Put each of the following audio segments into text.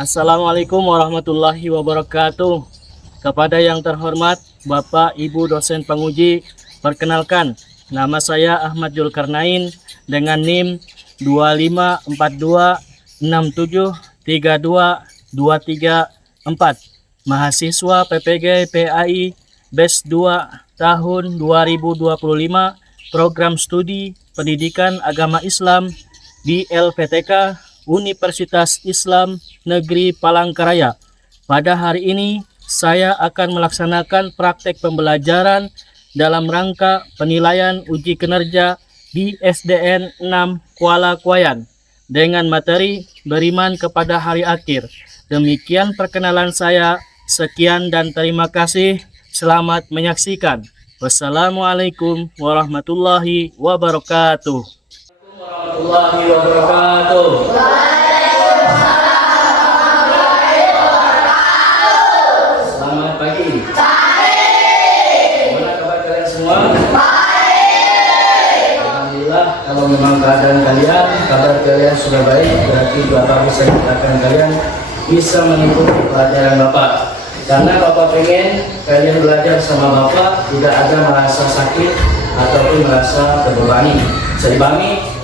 Assalamualaikum warahmatullahi wabarakatuh. Kepada yang terhormat Bapak Ibu dosen penguji, perkenalkan nama saya Ahmad Zulkarnain dengan NIM 254267322344, mahasiswa PPG PAI BES 2 tahun 2025, program studi Pendidikan Agama Islam di LPTK Universitas Islam Negeri Palangkaraya. Pada hari ini saya akan melaksanakan praktek pembelajaran dalam rangka penilaian uji kinerja di SDN 6 Kuala Kuayan dengan materi beriman kepada hari akhir. Demikian perkenalan saya. Sekian dan terima kasih. Selamat menyaksikan. Wassalamualaikum warahmatullahi wabarakatuh. Warahmatullahi wabarakatuh. Selamat pagi. Gimana kabar kalian semua? Alhamdulillah, kalau memang keadaan kalian, kabar kalian sudah baik, berarti Bapak bisa katakan kalian bisa mengikuti pelajaran Bapak. Karena Bapak pengen kalian belajar sama Bapak tidak ada merasa sakit ataupun merasa terbebani. Bisa dipahami?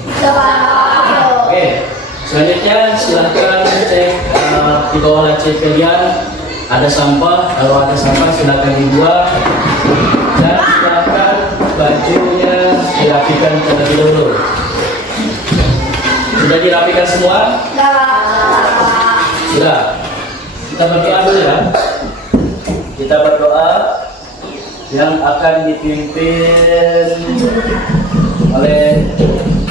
Oke, selanjutnya silahkan cek di bawah laci kalian ada sampah. Kalau ada sampah silahkan dibuang dan silahkan bajunya dirapikan terlebih dahulu. Sudah dirapikan semua? Sudah. Kita berdoa dulu ya. Kita berdoa yang akan dipimpin oleh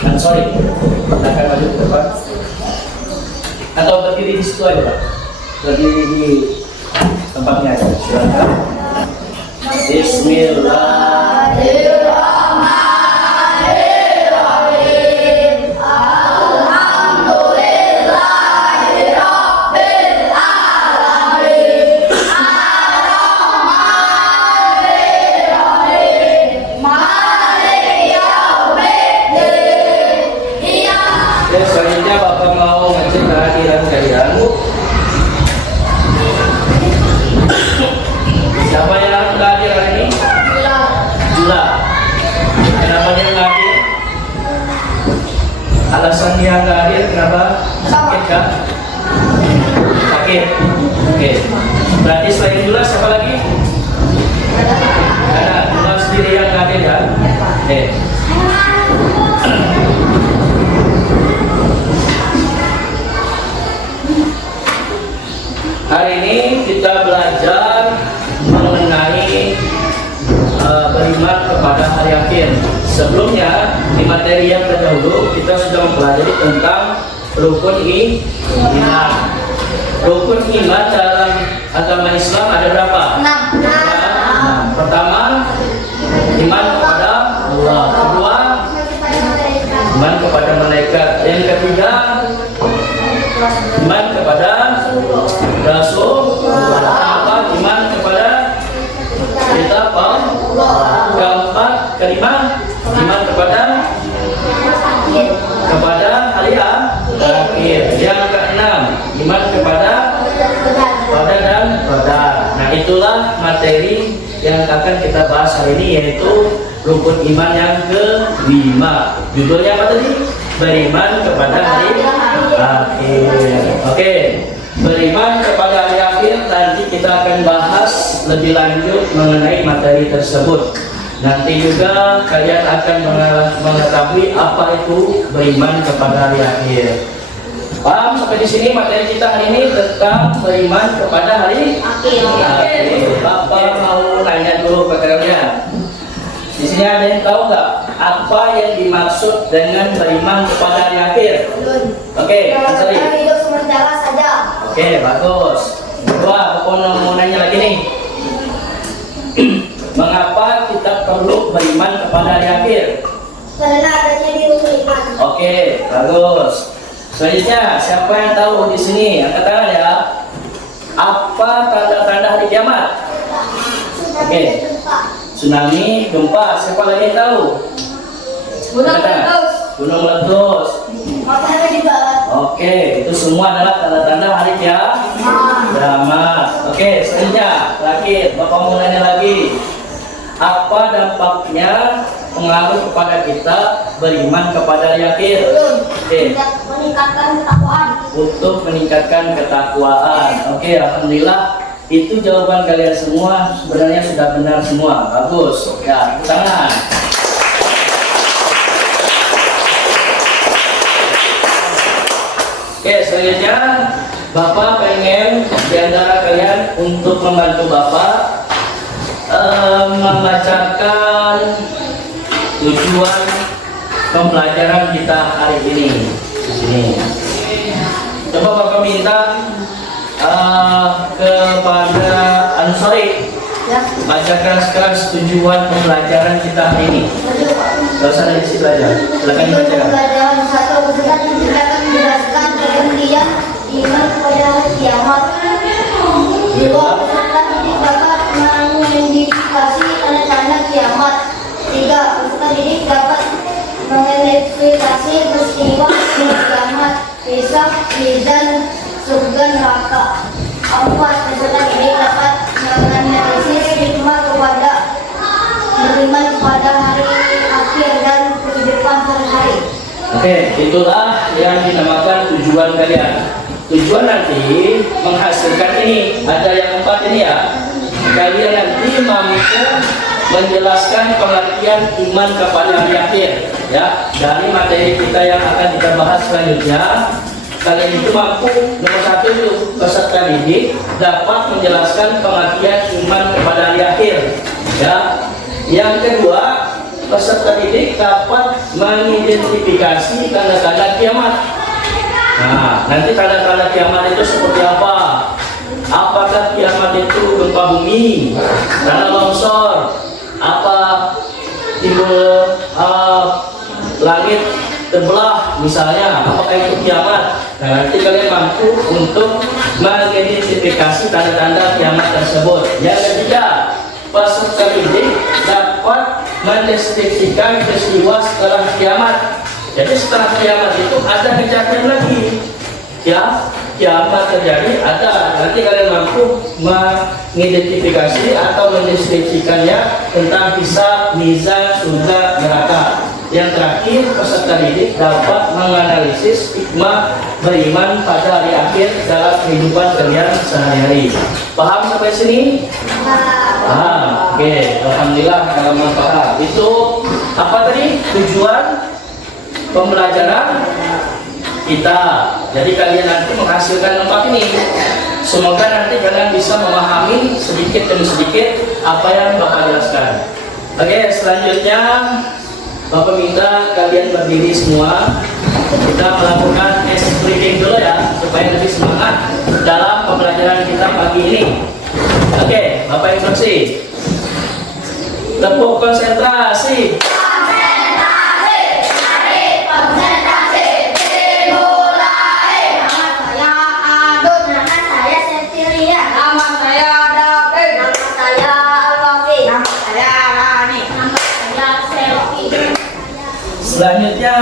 Ansori. Kita akan maju ke depan atau berdiri di situ aja Pak, berdiri di tempatnya aja. Silakan. Bismillahirrahmanirrahim. Alhamdulillahirabbil alamin. Ar-Rahmanir-Rahim. Maliki yaumiddin. Ya, selanjutnya Bapak mau ngecek kehadiran kalian. Siapa yang hadir hari ini? Jula. Kenapa dia nggak hadir? Alasan dia nggak hadir kenapa? Sakit kan? Sakit. Oke. Berarti selain Jula siapa lagi? Ada. Jula sendiri yang nggak hadir kan? Oke. Hari ini kita belajar mengenai beriman kepada hari akhir. Sebelumnya di materi yang terdahulu kita sudah mempelajari tentang rukun iman. Rukun iman dalam agama Islam ada berapa? 6. Pertama, iman kepada Allah. Kedua, iman kepada malaikat. Yang ketiga, iman kepada Rasul. Keempat, iman kepada kitab Allah. Keempat, kelima, iman kepada hari akhir. Yang keenam, iman kepada qadar dan qadar. Nah, itulah materi yang akan kita bahas hari ini, yaitu rukun iman yang kelima. Judulnya apa tadi? Beriman kepada hari akhir. Oke. Beriman kepada hari akhir, nanti kita akan bahas lebih lanjut mengenai materi tersebut. Nanti juga kalian akan mengetahui apa itu beriman kepada hari akhir. Paham sampai di sini materi kita hari ini tentang beriman kepada hari akhir. Bapak mau nanya dulu ke kalian. Di sini ada yang tahu nggak apa yang dimaksud dengan beriman kepada hari akhir? Oke, Ansari. Hidup sementara saja. Oke, bagus. Dua, aku mau nanya lagi nih. Mengapa kita perlu beriman kepada hari akhir? Karena adanya di rukun iman. Oke, bagus. Selanjutnya, siapa yang tahu di sini? Angkat tangan ya. Apa tanda-tanda hari kiamat? Oke. Tsunami, gempa. Siapa lagi yang tahu? Gunung meletus. Gunung meletus. Matahari juga. Oke, itu semua adalah tanda-tanda hari kiamat. Oke, selanjutnya terakhir Bapak mau nanya lagi. Apa dampaknya pengaruh kepada kita beriman kepada hari akhir? Oke. Meningkatkan ketakwaan. Untuk meningkatkan ketakwaan. Oke, alhamdulillah itu jawaban kalian semua sebenarnya sudah benar semua. Bagus. Ya, tepuk tangan. Oke, selanjutnya Bapak pengen diantara kalian untuk membantu Bapak membacakan tujuan pembelajaran kita hari ini di sini. Coba Bapak minta kepada Ansori baca keras-keras tujuan pembelajaran kita hari ini. Gak usah dari situ aja. Silakan dibacakan. Pembelajaran satu Ustaz kita akan menjelaskan kemudian iman kepada hari kiamat. Dua, Ustaz didik Bapak mengidentifikasi tanda-tanda kiamat. Tiga, Ustaz didik dapat mengidentifikasi peristiwa kiamat, hisab, mizan, surga, neraka. Empat, Ustaz didik dapat menganalisis hikmah kepada beriman kepada hari akhir dan kehidupan sehari-hari. Oke, itulah yang dinamakan tujuan kalian. Tujuan nanti menghasilkan ini. Ada yang 4 ini ya. Kalian nanti mampu menjelaskan pengertian iman kepada hari akhir. Ya, dari materi kita yang akan kita bahas selanjutnya. Kalian itu mampu nomor 1 itu peserta didik dapat menjelaskan pengertian iman kepada hari akhir. Ya. Yang kedua, peserta didik dapat mengidentifikasi tanda-tanda kiamat. Nah, nanti tanda-tanda kiamat itu seperti apa? Apakah kiamat itu gempa bumi, tanah longsor, apa timbul langit terbelah misalnya, apakah itu kiamat? Nah, nanti kalian mampu untuk mengidentifikasi tanda-tanda kiamat tersebut. Yang ketiga, peserta didik dapat mendeskripsikan peristiwa setelah kiamat. Jadi setelah kiamat itu ada kejadian lagi. Ya, kiamat terjadi ada. Nanti kalian mampu mengidentifikasi atau mendeskripsikannya tentang hisab, mizan, surga, neraka. Yang terakhir, peserta didik dapat menganalisis hikmah beriman pada hari akhir dalam kehidupan kalian sehari-hari. Paham sampai sini? Paham. Oke, alhamdulillah kalau paham. Itu apa tadi tujuan pembelajaran kita. Jadi kalian nanti menghasilkan 4 ini. Semoga nanti kalian bisa memahami sedikit demi sedikit apa yang Bapak jelaskan. Oke, selanjutnya Bapak minta kalian berdiri semua. Kita melakukan ice breathing dulu ya, supaya lebih semangat dalam pembelajaran kita pagi ini. Oke, Bapak instruksi. Tepuk konsentrasi. Selanjutnya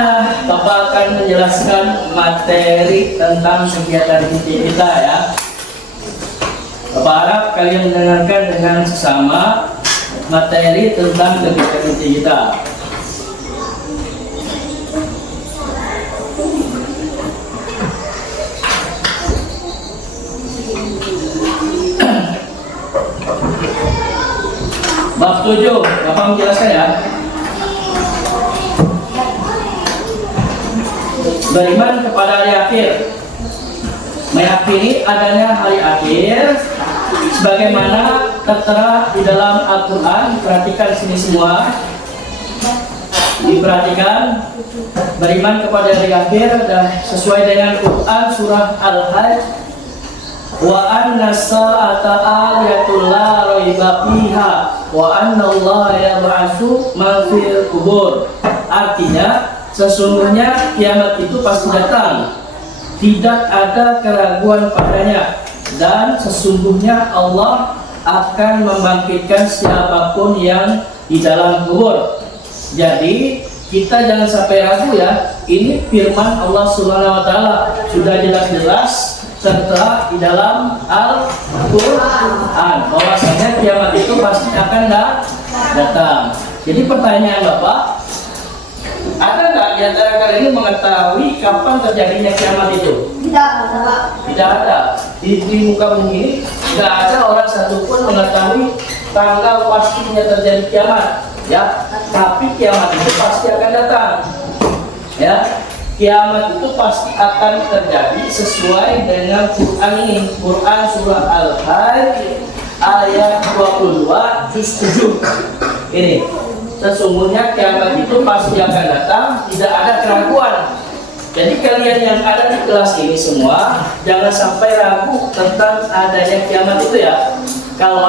Bapak akan menjelaskan materi tentang kegiatan inti kita ya. Bapak harap kalian mendengarkan dengan sesama materi tentang kegiatan inti kita. Bab 7, Bapak menjelaskan ya. Beriman kepada hari akhir, meyakini adanya hari akhir sebagaimana tertera di dalam Al-Quran. Perhatikan sini semua, diperhatikan. Beriman kepada hari akhir dan sesuai dengan Quran surah Al-Hajj, wa anna sa'ata aliyatul la raiba fiha wa anna Allah yab'atsu ma fil qubur. Artinya, sesungguhnya kiamat itu pasti datang, tidak ada keraguan padanya, dan sesungguhnya Allah akan membangkitkan siapapun yang di dalam kubur. Jadi kita jangan sampai ragu ya. Ini firman Allah Subhanahu wa taala sudah jelas-jelas serta di dalam Al-Quran bahwasanya kiamat itu pasti akan datang. Jadi pertanyaan Bapak, ada nggak di antara kalian ini mengetahui kapan terjadinya kiamat itu? Tidak, Pak. Tidak ada. Di muka bumi ini nggak ada orang satupun mengetahui tanggal pastinya terjadi kiamat. Ya, tapi kiamat itu pasti akan datang. Ya, kiamat itu pasti akan terjadi sesuai dengan Quran ini. Quran surah Al-Hajj ayat 22 juz 7. Ini. Sesungguhnya kiamat itu pasti akan datang, tidak ada keraguan. Jadi kalian yang ada di kelas ini semua jangan sampai ragu tentang adanya kiamat itu ya. Kalau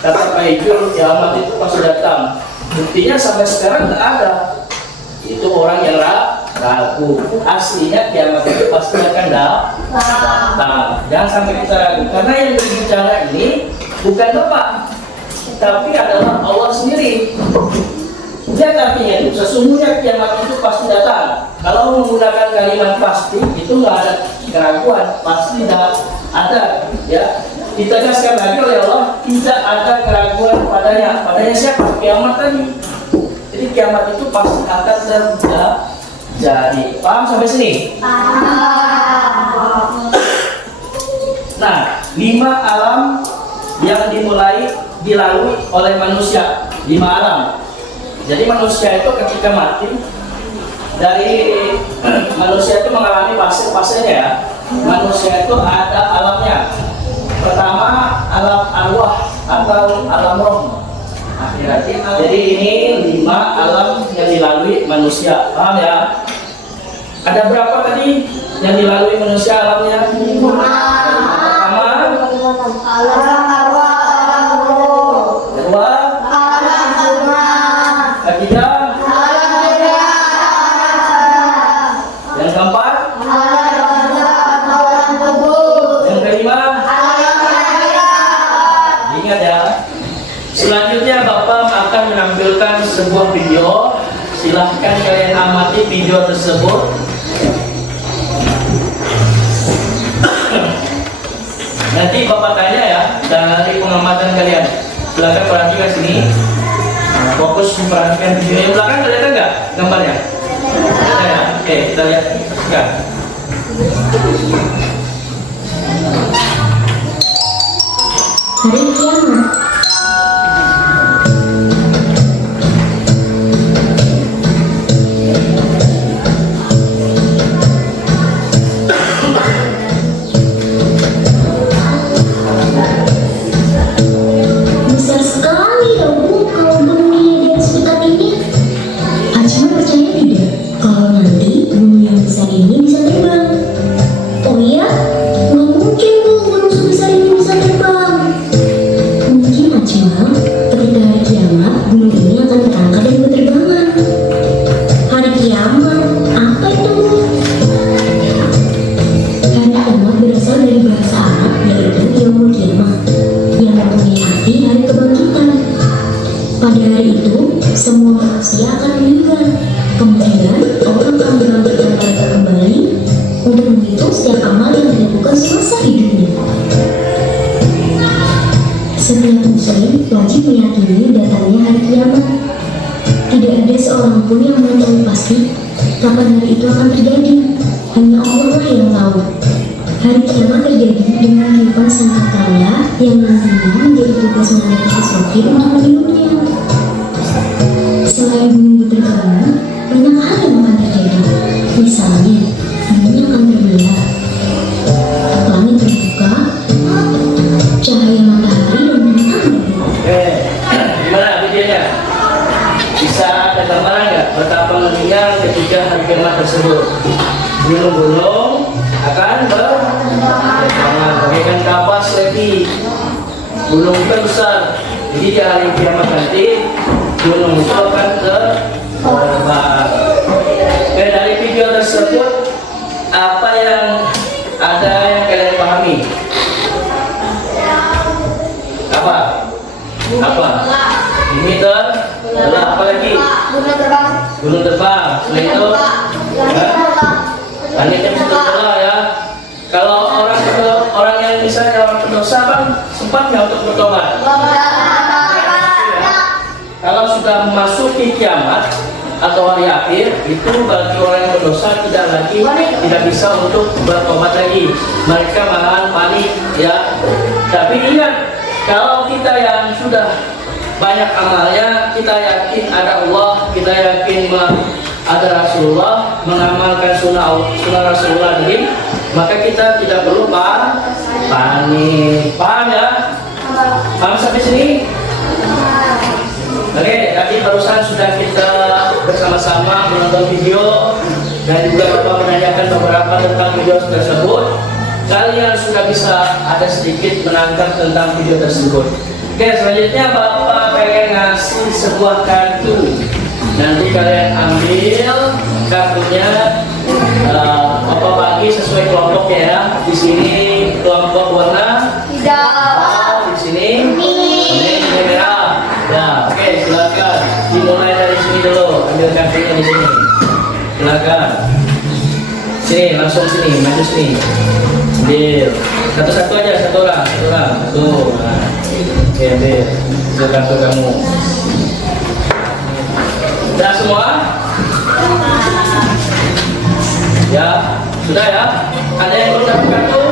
kata Pak Ijul, kiamat itu pasti datang. Buktinya sampai sekarang tidak ada. Itu orang yang ragu. Aslinya kiamat itu pasti akan datang. Jangan sampai kita ragu. Karena yang berbicara ini bukan Bapak, tapi adalah Allah sendiri. Lihat artinya itu, sesungguhnya kiamat itu pasti datang. Kalau menggunakan kalimat pasti, itu nggak ada keraguan, pasti tidak ada. Ya, ditegaskan lagi oleh Allah, tidak ada keraguan padanya. Padanya siapa? Kiamat tadi. Jadi kiamat itu pasti akan terjadi. Paham sampai sini? Nah, 5 alam yang dilalui oleh manusia, 5 alam. Jadi manusia itu ketika mati, dari manusia itu mengalami fase-fasenya ya. Manusia itu ada alamnya. Pertama, alam arwah atau alam roh. Jadi ini 5 alam yang dilalui manusia. Paham ya? Ada berapa tadi yang dilalui manusia alamnya? Pertama, Alam arwah, alam roh. kedua, Alam sunnah. ketiga, Alam dunia, yang keempat, alam barzakh atau alam kubur. yang kelima. Alam akhirat. Ingat ya. Selanjutnya Bapak akan menampilkan sebuah video. Silahkan kalian amati video tersebut. Nanti Bapak tanya ya dari pengamatan kalian. Silahkan perhatikan sini. Fokus memperhatikan video yang belakang. Kelihatan nggak gambarnya? Kelihatan ya? Oke, kita lihat. Saksikan. Hari kiamat. Besar sekali ya Bu kalau bumi yang sedekat ini. Acima percaya tidak kalau nanti bumi yang besar ini bisa terbang? Oh iya? Nggak mungkin Bu gunung sebesar ini bisa terbang. Mungkin Acima ketika hari kiamat gunung ini akan terangkat dan berterbangan. Hari kiamat apa itu? Hari kiamat berasal dari bahasa Arab yaitu yaumul kiamah yang mempunyai arti hari kebangkitan. Pada hari itu semua manusia akan meninggal. Kemudian Allah akan membangkitkan mereka kembali untuk menghitung setiap amal yang dilakukan semasa hidupnya. Setiap muslim wajib meyakini datangnya hari kiamat. Tidak ada seorang pun yang mengetahui pasti kapan hari itu akan terjadi. Hanya Allah lah yang tahu. Hari kiamat terjadi dengan kehidupan sangkakala yang nantinya menjadi tugas malaikat Israfil untuk meniupnya. Selain bumi berterbangan, banyak hal yang akan terjadi. Misalnya, bumi akan terbelah, langit terbuka, cahaya matahari dan bintang bergerak. Oke, gimana videonya? Bisa ada gambaran nggak betapa ngerinya ketika hari kiamat tersebut? Gunung-gunung akan berterbangan bagaikan kapas lagi. Gunung itu besar, jadi di hari kiamat nanti gunung itu akan terbang. Dan dari video tersebut apa yang ada yang kalian pahami? Apa? Apa? Bumi terbelah. Apa lagi? Gunung terbang. Gunung terbang. Selain itu, langitnya bisa terbelah ya. Kalau orang yang misalnya orang pendosa bang, sempat nggak untuk bertobat? Kalau sudah memasuki kiamat atau hari akhir, itu bagi orang yang berdosa tidak bisa untuk bertobat lagi. Mereka malahan panik ya. Tapi ingat, kalau kita yang sudah banyak amalnya, kita yakin ada Allah, kita yakin ada Rasulullah, mengamalkan sunnah Rasulullah ini, maka kita tidak perlu panik. Paham ya? Paham sampai sini? Oke, tadi barusan sudah kita bersama-sama menonton video dan juga Bapak menanyakan beberapa tentang video tersebut. Kalian sudah bisa ada sedikit menangkap tentang video tersebut. Oke, selanjutnya Bapak pengen ngasih sebuah kartu. Nanti kalian ambil kartunya, Bapak bagi sesuai kelompoknya ya. Di sini kelompok warna hijau, di sini merah. Ya, oke, silakan. Dimulai dari sini dulu. Ambil kartunya di sini. Silakan. Sini, langsung sini, maju sini. Ambil. Satu-satu aja, satu orang. Tuh. Nah. Oke, ambil. Ambil kartu kamu. Sudah semua? Ya, sudah ya. Ada yang belum dapat kartu?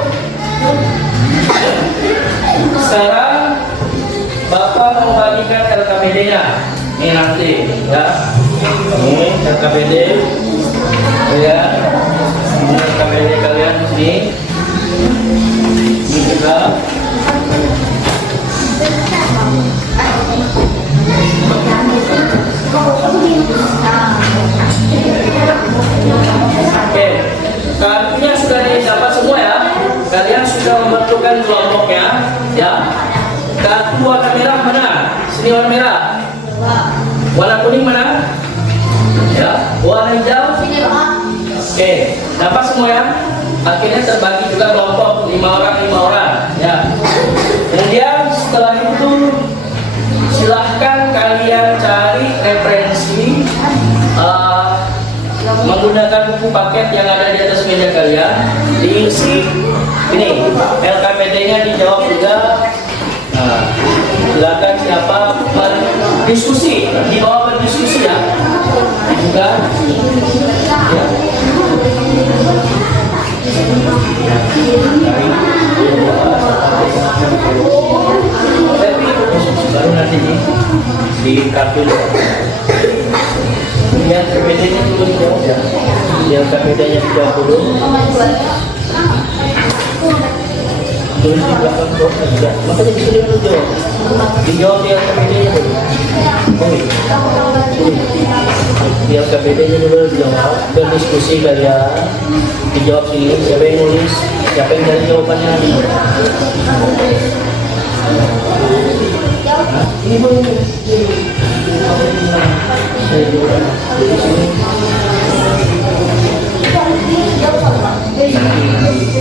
Sekarang Bapak mau bagikan LKPD-nya. Ini nanti ya. Ini LKPD. Ya. Ini LKPD kalian di sini. Ini juga. Oke, kartunya sudah didapat semua ya. Kalian sudah membentukkan kelompoknya, ya. Kartu warna merah mana? Sini warna merah. Warna kuning mana? Ya. Warna hijau. Oke, dapat semua ya. Akhirnya terbagi juga kelompok 5 orang, ya. Kemudian setelah itu silahkan kalian cari referensi menggunakan buku paket yang ada di atas meja kalian, diisi ini LKPD-nya dijawab juga. Nah, silakan siapa berdiskusi, di bawah berdiskusi ya juga ya. Baru nanti di kartu yang KPD-nya dulu dijawab ya. Yang KPD-nya dijawab dulu. Tulis di belakang kok juga. Makanya disuruh dulu jawab. Dijawab yang KPD-nya dulu. Yang KPD-nya dulu dijawab. Berdiskusi kalian. Dijawab sini. Siapa yang nulis? Siapa yang cari jawabannya? Ini boleh.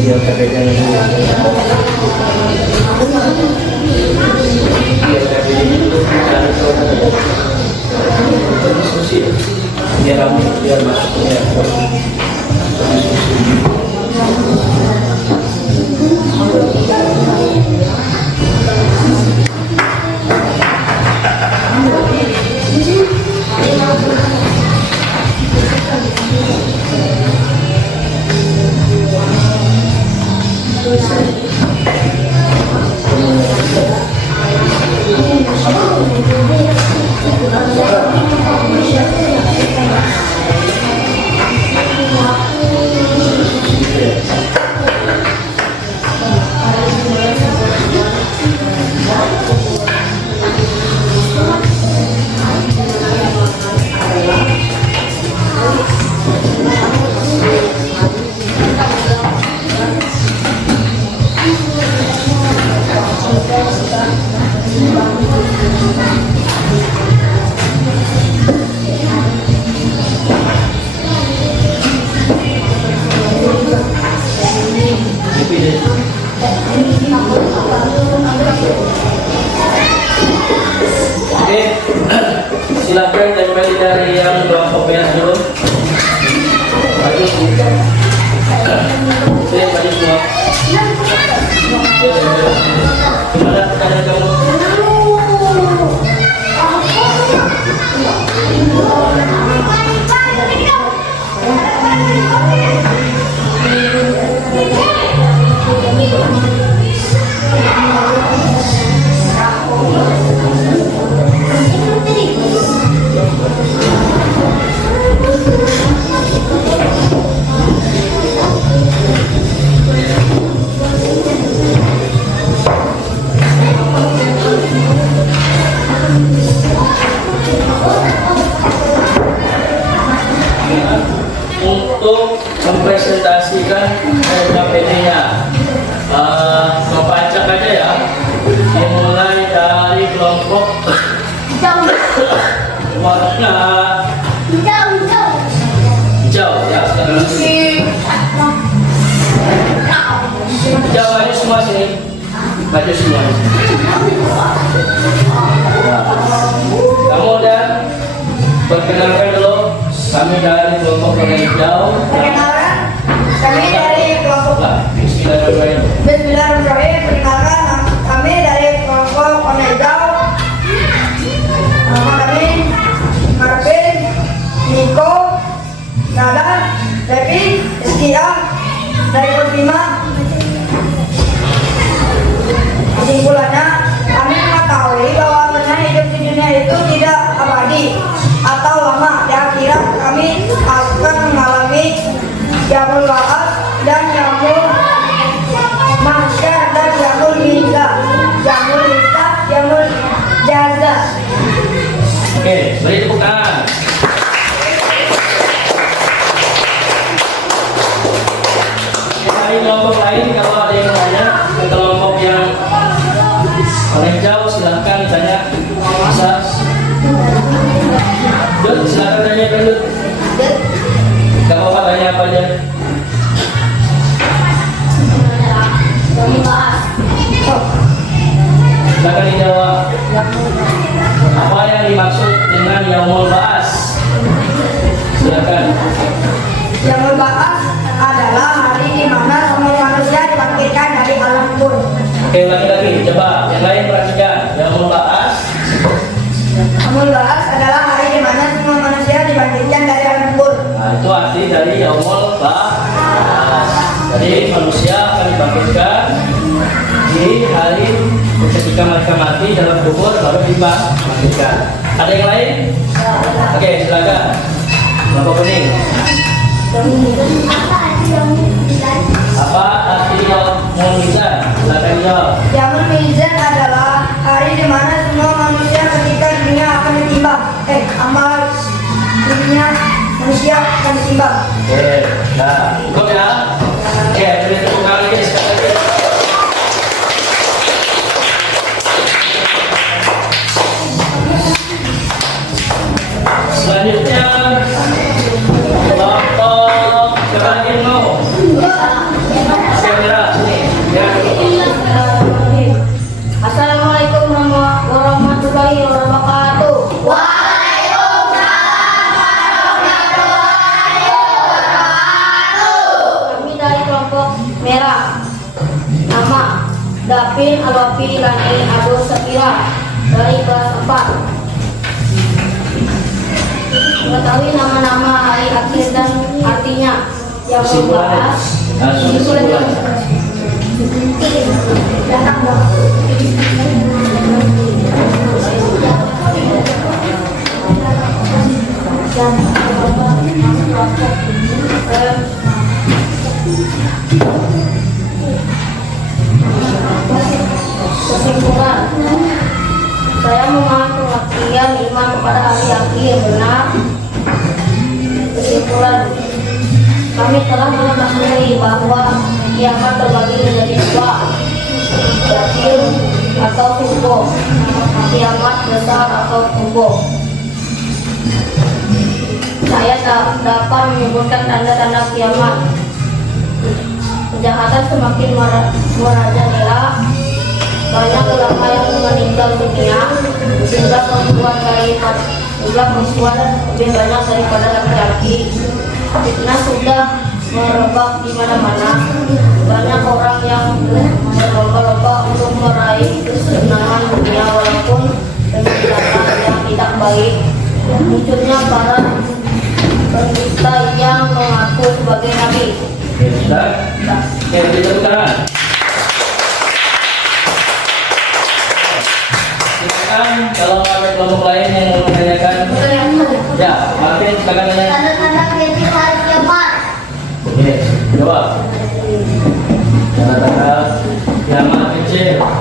Dia KPD-nya diskusi biar ramai, biar masuknya Gimana pertanyaan kamu? Untuk mempresentasikan KPD-nya, membaca aja ya. Dimulai dari kelompok warna hijau ya. Hijau aja semua sini, maju semua. Kamu udah perkenalkan dulu. Kami dari kelompok warna hijau. Perkenalkan, kami dari kelompok Bismillahirrahmanirrahim. Bismillahirrahmanirrahim. Perkenalkan, kami dari kelompok warna hijau. Nama kami Marvin, Niko, Nada, Devi, Rizkia, dari kelompok 5. Kesimpulannya, kami mengetahui bahwa benar hidup di dunia itu tidak abadi atau lama. Di akhirat kami akan mengalami Yamul Ba'as dan Yamul Mahsyar dan Yamul Mizah, Yamul Jaza. Oke, beri tepuk tangan. Dari kelompok lain, kalau ada yang tanya ke kelompok yang warna hijau, silahkan tanya. Bisa. Dut, silahkan tanya ke Dut. Gak apa-apa, tanya apa aja. Silahkan dijawab. Apa yang dimaksud dengan Yaumul Ba'as? Silakan. Yamul Ba'as adalah hari di mana semua manusia dibangkitkan dari alam kubur. Oke, lagi-lagi, coba yang lain perhatikan. Yaumul Ba'as. Yamul Ba'as adalah hari di mana semua manusia dibangkitkan dari alam kubur. Nah, itu arti dari Yaumul Ba'as. Jadi manusia akan dibangkitkan di hari ketika mereka mati dalam kubur baru dibangkitkan. Ada yang lain? Oke, silakan. Kelompok kuning. Apa arti Yaumul Mizan? Silakan jawab. Yamul Mizan adalah hari di mana semua manusia ketika dunia akan ditimbang. Amal dunia manusia akan ditimbang. Oke, nah, cukup ya. Oke, beri tepuk tangan lagi sekali lagi. Selanjutnya kelompok terakhir mau kamera sini ya. Assalamualaikum warahmatullahi wabarakatuh. Kami dari kelompok merah. Nama Davin Alwafi Lani Abdul Sakira dari kelas 4. Mengetahui nama-nama hari akhir dan artinya yang membahas Kesimpulan. Kesimpulan, saya memohon pengertian iman kepada hari akhir benar. Kesimpulan, kami telah mengetahui bahwa kiamat terbagi menjadi dua, yakin atau kubur, kiamat besar atau kubur. Saya tak dapat menyebutkan tanda-tanda kiamat. Kejahatan semakin merajalela, banyak ulama yang meninggal dunia, jumlah perempuan lebih banyak daripada laki-laki. Fitnah sudah merebak di mana-mana. Banyak orang yang berlomba-lomba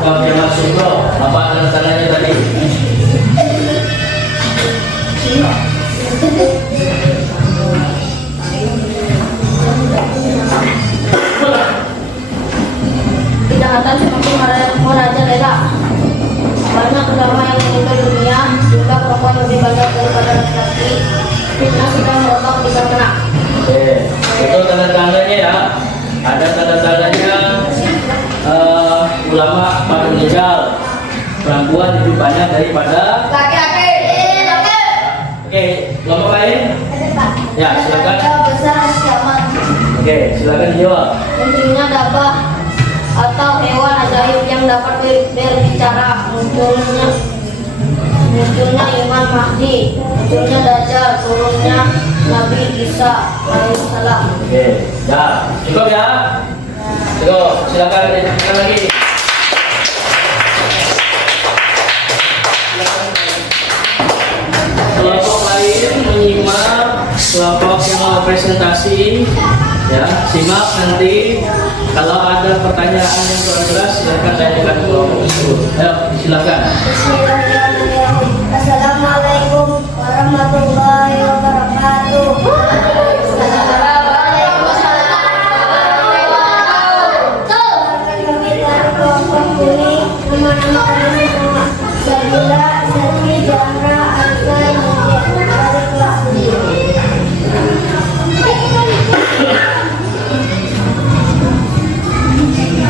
wakaf jamak sumroh. Apa tanda-tandanya tadi? Kejahatan seperti merajalela. Banyak ulama yang meninggal dunia, jumlah perempuan lebih banyak daripada laki-laki. Fitnah sedang merebak di kalangan. Oke, itu tanda-tandanya ya. Ada tanda-tandanya ulama pada meninggal, perempuan lebih banyak daripada Laki-laki. Oke, kelompok lain? Ya, silakan. Besar kiamat. Oke, silakan jawab. Munculnya dabah atau hewan ajaib yang dapat berbicara. Munculnya Imam Mahdi, munculnya Dajjal, turunnya Nabi Isa alaihissalam. Oke, ya, cukup ya. Cukup, silakan lanjutkan lagi. Kelompok lain menyimak kelompok yang mau presentasi, ya, simak nanti. Kalau ada pertanyaan yang kurang jelas, silakan tanyakan ke kelompok tersebut. Ayo, silakan. Bismillahirrahmanirrahim. Assalamualaikum warahmatullahi wabarakatuh. Kami dari kelompok kuning, nama-nama kami semua Sabila, Zaki, Jamra, Arka, Nadia dari kelas 7.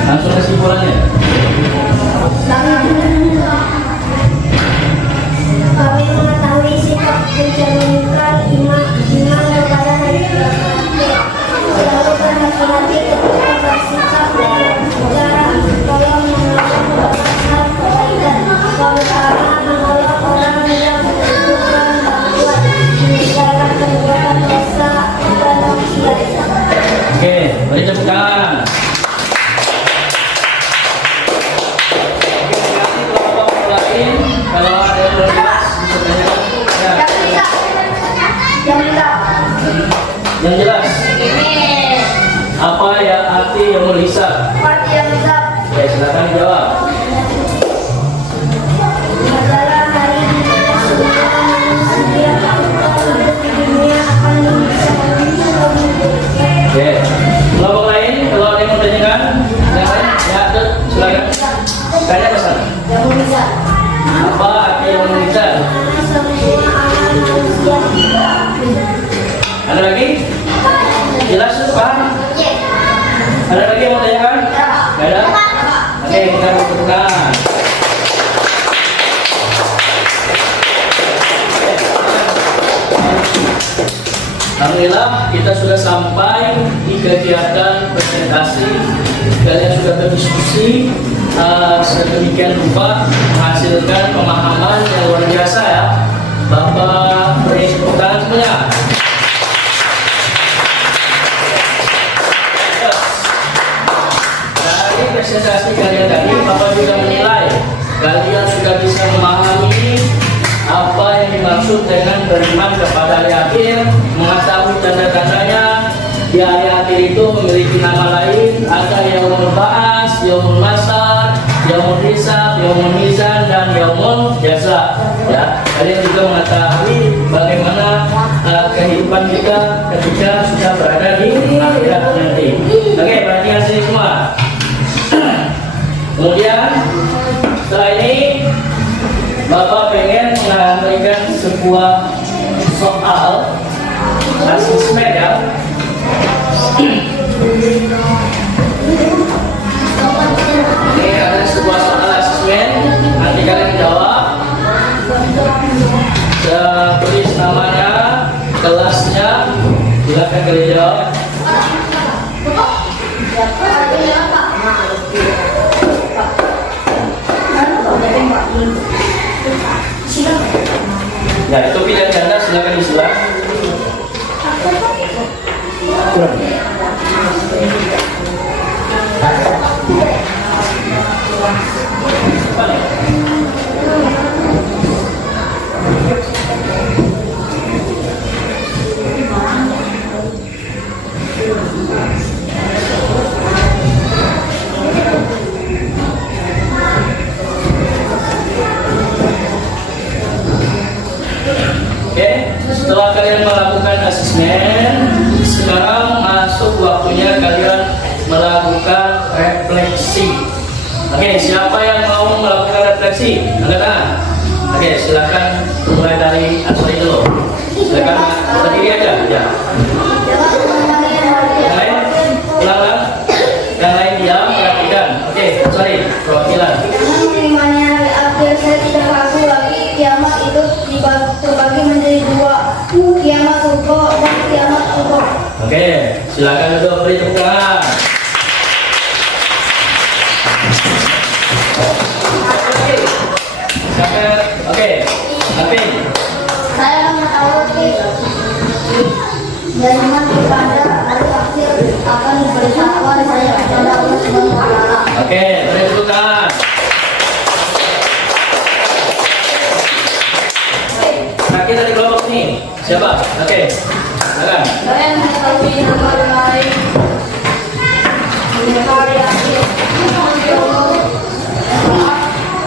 Langsung kesimpulannya. Kami mengetahui sikap mencerminkan iman kepada hari kiamat. Selalu berhati-hati ketika bersikap dan berbicara supaya mengamalkan kebaikan. Kami akan menolak orang yang menunjukkan bahwa meninggalkan perbuatan dosa dan maksiat. Oke, beri tepuk tangan. Kalau ada yang belum jelas, bisa tanyakan. Ya. Yang jelas. Apa ya arti yang melisap? Ya, silakan jawab. Adalah hari di mana semua manusia hidup di dunia akan Oke. Kelompok lain, kalau ada yang mau tanyakan, yang lain, ya, Dut, silakan. Tanya pesan. Apa arti yang melisap? semua anak manusia Ada lagi? Jelas, paham? Ada lagi yang mau tanyakan? Nggak ada? Oke, kita bertepuk. Alhamdulillah kita sudah sampai di kegiatan presentasi. Kalian sudah berdiskusi sedemikian rupa menghasilkan pemahaman yang luar biasa ya. Bapak beri tepuk tangan semuanya. Dari presentasi kalian tadi, Bapak juga menilai kalian sudah bisa memahami apa yang dimaksud dengan beriman kepada hari akhir, mengetahui tanda-tandanya. Di hari akhir itu memiliki nama lain, ada Yaumul Ba'ats, Yaumul Masar, Yaumul Hisab, Yaumul Mizan, dan Yaumul Jaza. Ya, kalian juga mengetahui bagaimana kehidupan kita ketika sudah berada di akhirat nanti. Oke, perhatikan sini semua. Kemudian setelah ini Bapak pengen memberikan sebuah soal asesmen ya. Ini ada sebuah soal asesmen, nanti kalian jawab. Tulis namanya, kelasnya, silakan kalian jawab. Ya, itu pilihan ganda, silakan disulat. Kurang. refleksi. Oke, siapa yang mau melakukan refleksi? Angkat tangan. Oke, silakan mulai dari Asri dulu. Silakan berdiri aja. Ya. Yang lain, ulang. Yang lain diam, perhatikan. Oke, sorry, perwakilan. Dengan terimanya hari akhir, saya tidak ragu lagi kiamat itu terbagi menjadi dua, kiamat kubur dan kiamat kubur. Oke, silakan duduk, beri tepuk tangan. Oke, Apin. Saya mengetahui dan iman kepada hari akhir akan diberitahukan saya kepada Allah Subhanahu wa Ta'ala. Oke, beri tepuk tangan. Terakhir dari kelompok ini, siapa? Oke, silakan. Saya mengetahui nama lain hari akhir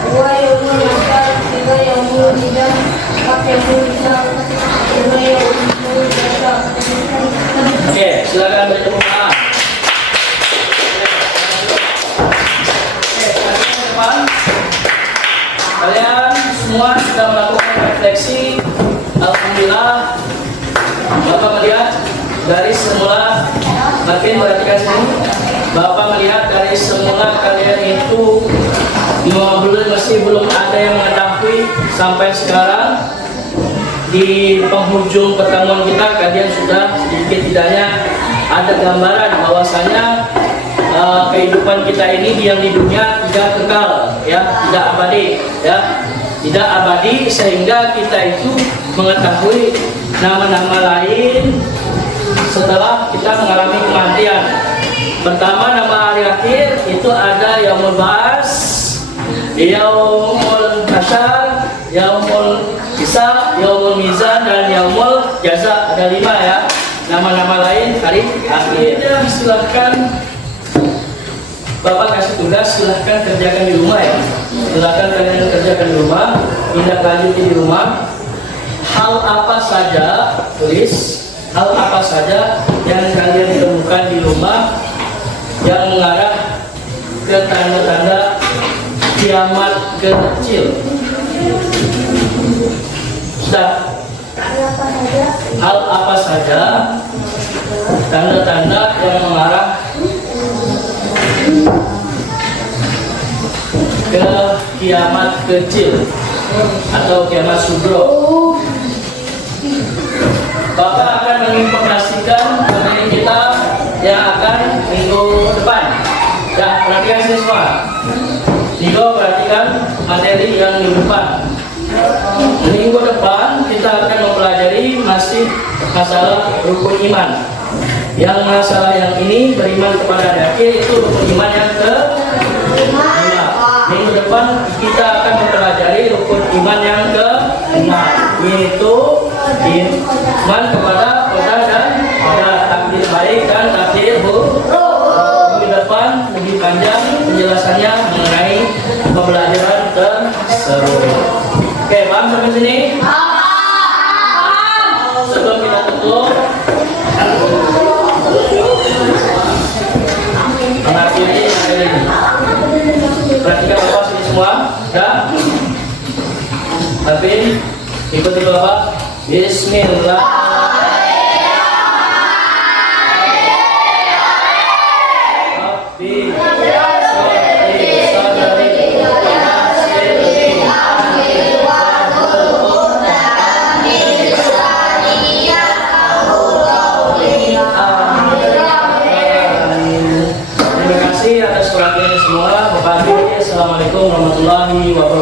dua yaumul akhir, tiga yaumul hijab, empat yaumul hijab, lima yaumul hijab. Oke, silakan beri tepuk tangan. Oke, terakhir ke depan. Kalian semua sudah melakukan refleksi. Alhamdulillah. Bapak melihat dari semula, makin perhatikan sini. Bapak melihat dari semula kalian itu masih belum ada yang mengetahui sampai sekarang. Di penghujung pertemuan kita, kalian sudah sedikit tidaknya ada gambaran bahwasanya kehidupan kita ini yang di dunia tidak kekal, ya, tidak abadi, ya, tidak abadi, sehingga kita itu mengetahui nama-nama lain setelah kita mengalami kematian. Pertama, nama hari akhir itu ada Yaumul Ba'ats, Yaumul Hasyar, Yaumul Hisab, Yaumul Mizan, dan Yaumul Jaza. Ada 5 ya. Nama-nama lain hari akhirnya. Silahkan Bapak kasih tugas, silahkan kerjakan di rumah ya. Silahkan kalian kerjakan di rumah, tindak lanjuti di rumah. Hal apa saja, tulis hal apa saja yang kalian temukan di rumah yang mengarah ke tanda-tanda kiamat kecil. Sudah? Hal apa saja tanda-tanda yang mengarah ke kiamat kecil atau kiamat sugro? Bapak akan menginformasikan materi kita yang akan minggu depan. Ya, perhatikan sini semua. Minggu perhatikan materi yang minggu depan. Minggu depan kita akan mempelajari masih masalah rukun iman. Yang masalah yang ini beriman kepada hari akhir itu rukun iman yang ke-5. Minggu depan kita akan mempelajari rukun iman yang ke-6, yaitu iman kepada qadar dan takdir baik dan takdir buruk. Minggu depan lebih panjang penjelasannya mengenai pembelajaran tersebut. Oke, paham sampai sini? Sebelum kita tutup, mengakhiri materi ini. Perhatikan Bapak sini semua. Ya. Tapi ikuti Bapak. Bismillah. Terima kasih atas perhatiannya semua. Assalamualaikum warahmatullahi wabarakatuh.